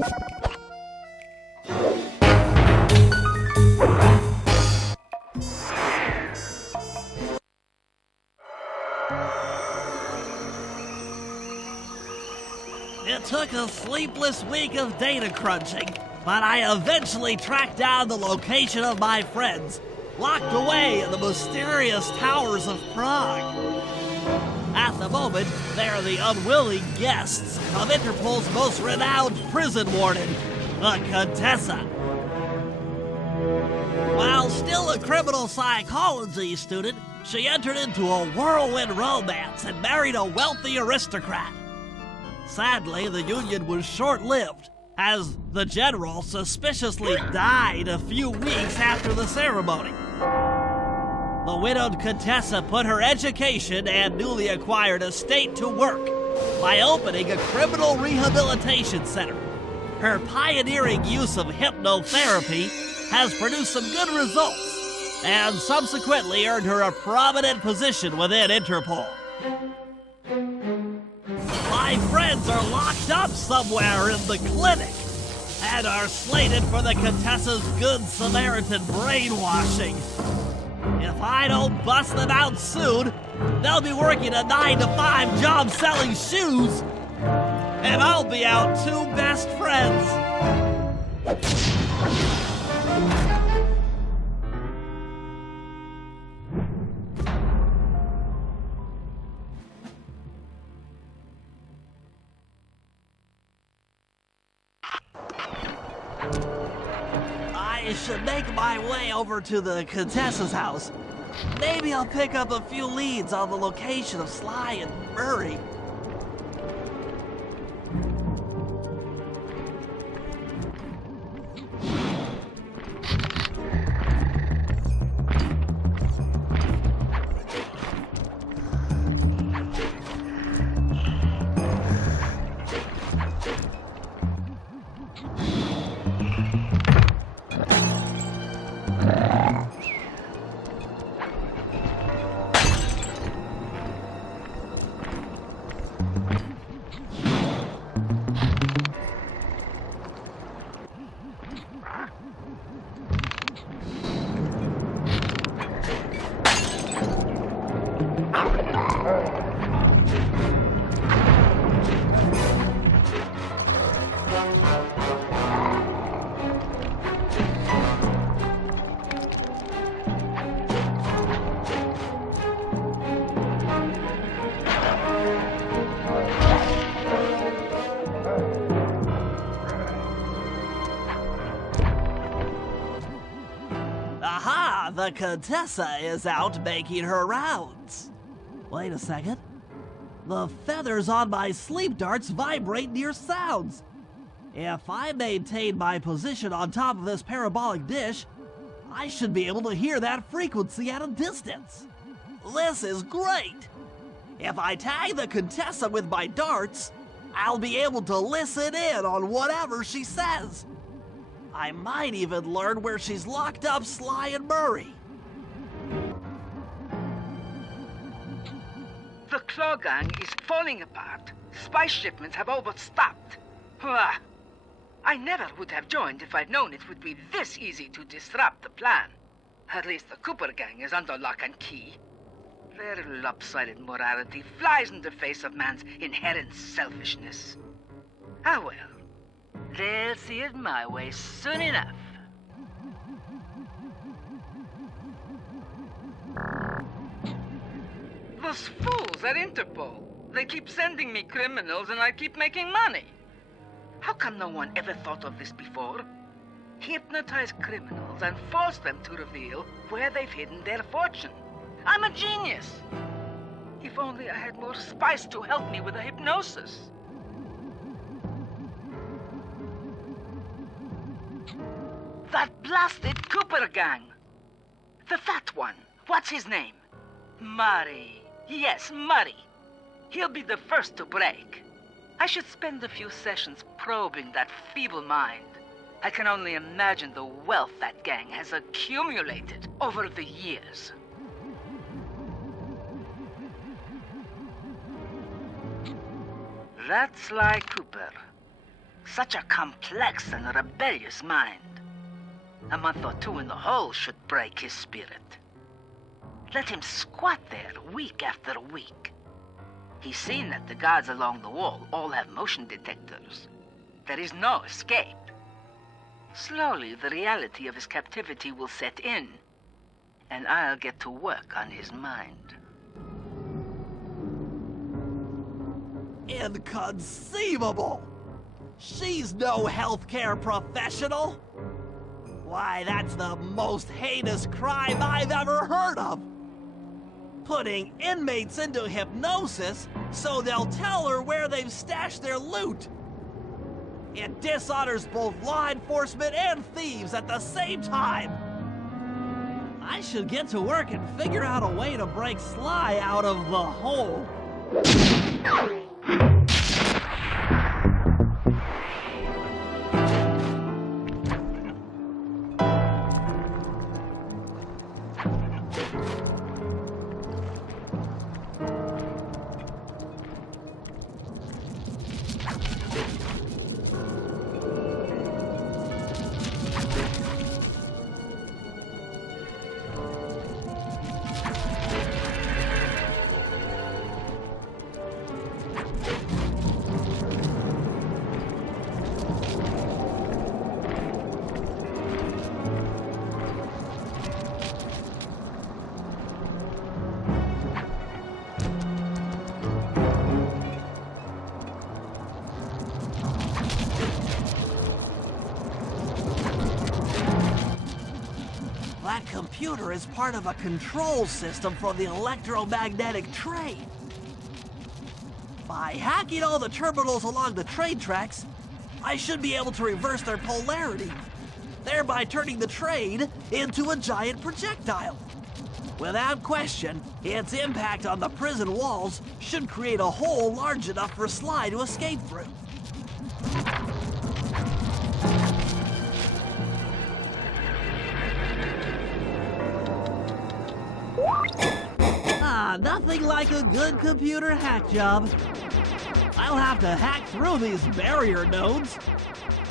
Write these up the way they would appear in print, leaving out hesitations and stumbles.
It took a sleepless week of data crunching, but I eventually tracked down the location of my friends, locked away in the mysterious towers of Prague. At the moment, they are the unwilling guests of Interpol's most renowned prison warden, the Contessa. While still a criminal psychology student, she entered into a whirlwind romance and married a wealthy aristocrat. Sadly, the union was short-lived, as the general suspiciously died a few weeks after the ceremony. The widowed Contessa put her education and newly acquired estate to work by opening a criminal rehabilitation center. Her pioneering use of hypnotherapy has produced some good results, and subsequently earned her a prominent position within Interpol. My friends are locked up somewhere in the clinic and are slated for the Contessa's Good Samaritan brainwashing. If I don't bust them out soon, they'll be working a 9-to-5 job selling shoes, and I'll be out two best friends. I should make my way over to the Contessa's house. Maybe I'll pick up a few leads on the location of Sly and Murray. Aha! The Contessa is out making her rounds. Wait a second. The feathers on my sleep darts vibrate near sounds. If I maintain my position on top of this parabolic dish, I should be able to hear that frequency at a distance. This is great. If I tag the Contessa with my darts, I'll be able to listen in on whatever she says. I might even learn where she's locked up Sly and Murray. The Claw Gang is falling apart. Spice shipments have overstocked. I never would have joined if I'd known it would be this easy to disrupt the plan. At least the Cooper Gang is under lock and key. Their lopsided morality flies in the face of man's inherent selfishness. Ah well. They'll see it my way soon enough. Those fools at Interpol. They keep sending me criminals and I keep making money. How come no one ever thought of this before? Hypnotize criminals and force them to reveal where they've hidden their fortune. I'm a genius. If only I had more spice to help me with the hypnosis. That blasted Cooper Gang. The fat one. What's his name? Murray. Yes, Murray. He'll be the first to break. I should spend a few sessions probing that feeble mind. I can only imagine the wealth that gang has accumulated over the years. That's Sly Cooper. such a complex and rebellious mind. A month or two in the hole should break his spirit. Let him squat there week after week. He's seen that the guards along the wall all have motion detectors. There is no escape. Slowly, the reality of his captivity will set in, and I'll get to work on his mind. Inconceivable! She's no healthcare professional! Why, that's the most heinous crime I've ever heard of! Putting inmates into hypnosis so they'll tell her where they've stashed their loot! It dishonors both law enforcement and thieves at the same time! I should get to work and figure out a way to break Sly out of the hole. That computer is part of a control system for the electromagnetic train. By hacking all the terminals along the train tracks, I should be able to reverse their polarity, thereby turning the train into a giant projectile. Without question, its impact on the prison walls should create a hole large enough for Sly to escape through. Nothing like a good computer hack job. I'll have to hack through these barrier nodes.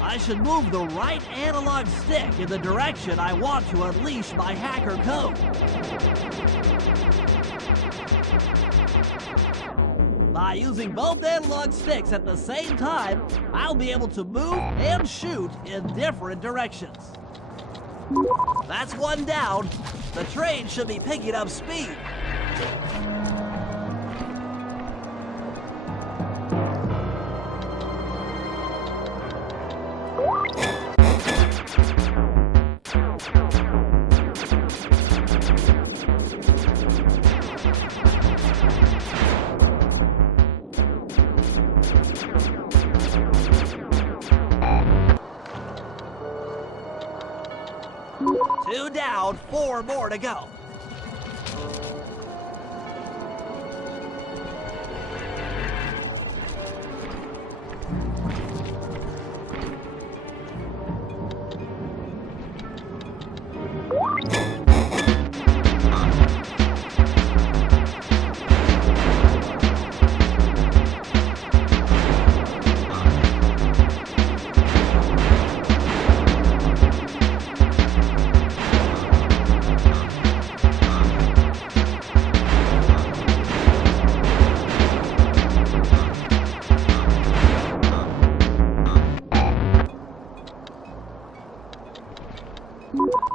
I should move the right analog stick in the direction I want to unleash my hacker code. By using both analog sticks at the same time, I'll be able to move and shoot in different directions. That's one down. The train should be picking up speed. Two down, 4 more to go.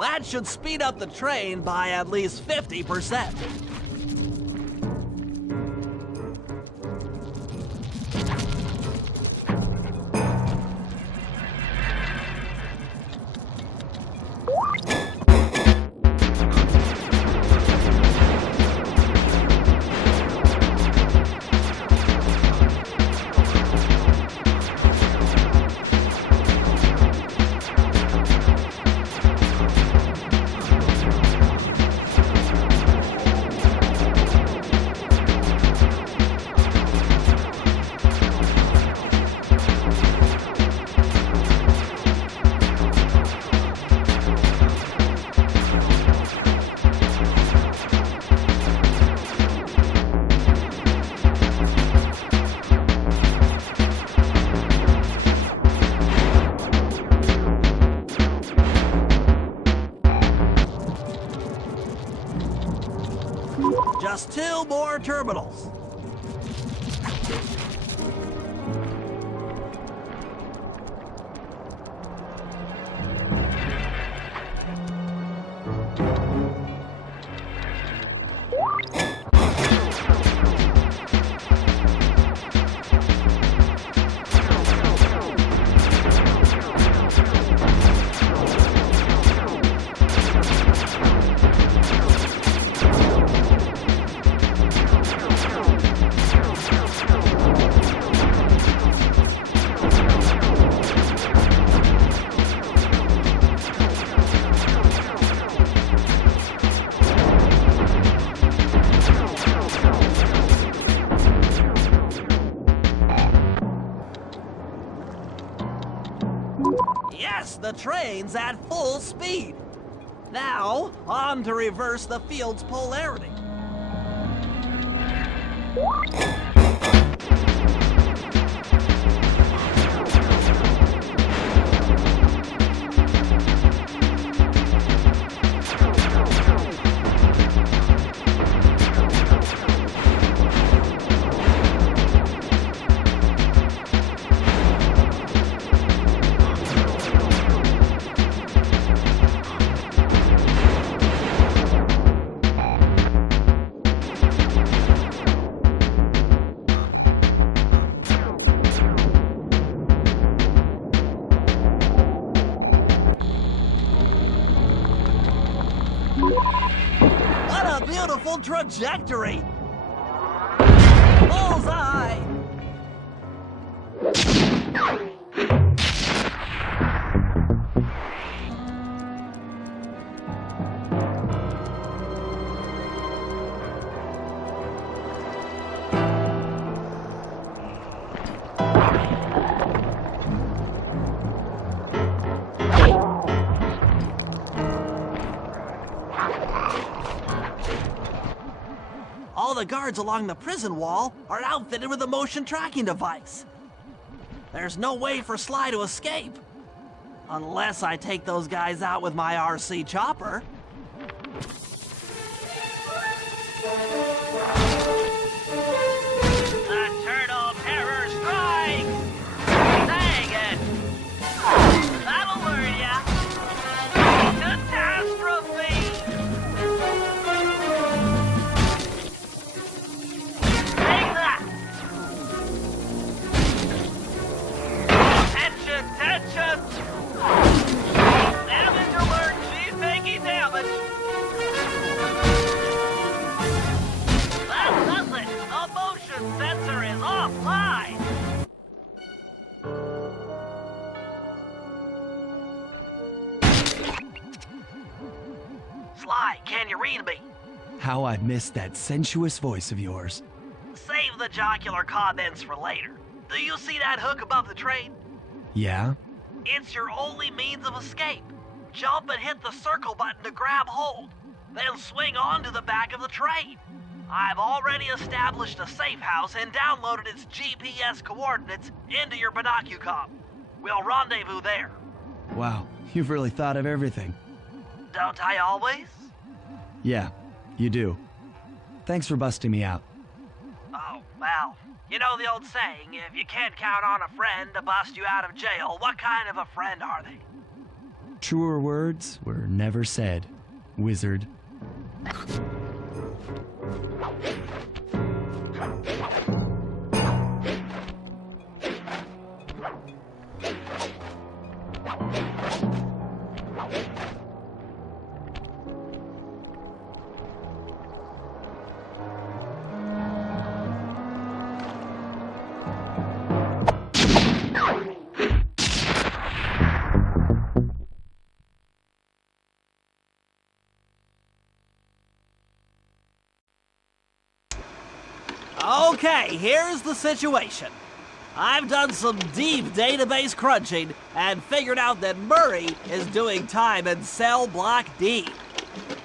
That should speed up the train by at least 50%. 2 more terminals. Yes, the train's at full speed. Now, on to reverse the field's polarity. What a beautiful trajectory! Bullseye! All the guards along the prison wall are outfitted with a motion tracking device. There's no way for Sly to escape. Unless I take those guys out with my RC chopper. The Turtle Terror strikes! Dang it! That'll learn ya! Catastrophe! Take that! Attention! Damage alert! She's taking damage! That does it! The motion sensor is offline! Sly, can you read me? How I missed that sensuous voice of yours. Save the jocular comments for later. Do you see that hook above the train? Yeah? It's your only means of escape. Jump and hit the circle button to grab hold. Then swing onto the back of the train. I've already established a safe house and downloaded its GPS coordinates into your binocucom. We'll rendezvous there. Wow, you've really thought of everything. Don't I always? Yeah, you do. Thanks for busting me out. Oh, well, you know the old saying, if you can't count on a friend to bust you out of jail, what kind of a friend are they? Truer words were never said, wizard. Okay, here's the situation. I've done some deep database crunching and figured out that Murray is doing time in cell block D.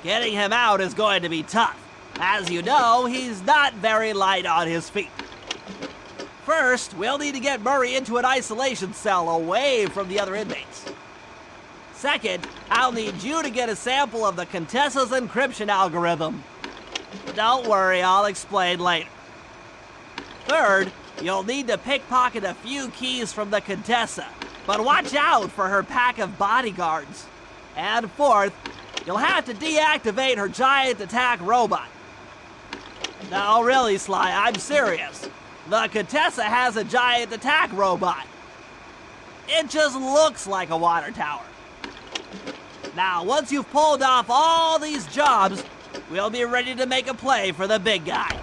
Getting him out is going to be tough. As you know, he's not very light on his feet. First, we'll need to get Murray into an isolation cell away from the other inmates. Second, I'll need you to get a sample of the Contessa's encryption algorithm. Don't worry, I'll explain later. Third, you'll need to pickpocket a few keys from the Contessa, but watch out for her pack of bodyguards. And fourth, you'll have to deactivate her giant attack robot. No, really, Sly, I'm serious. The Contessa has a giant attack robot. It just looks like a water tower. Now, once you've pulled off all these jobs, we'll be ready to make a play for the big guy.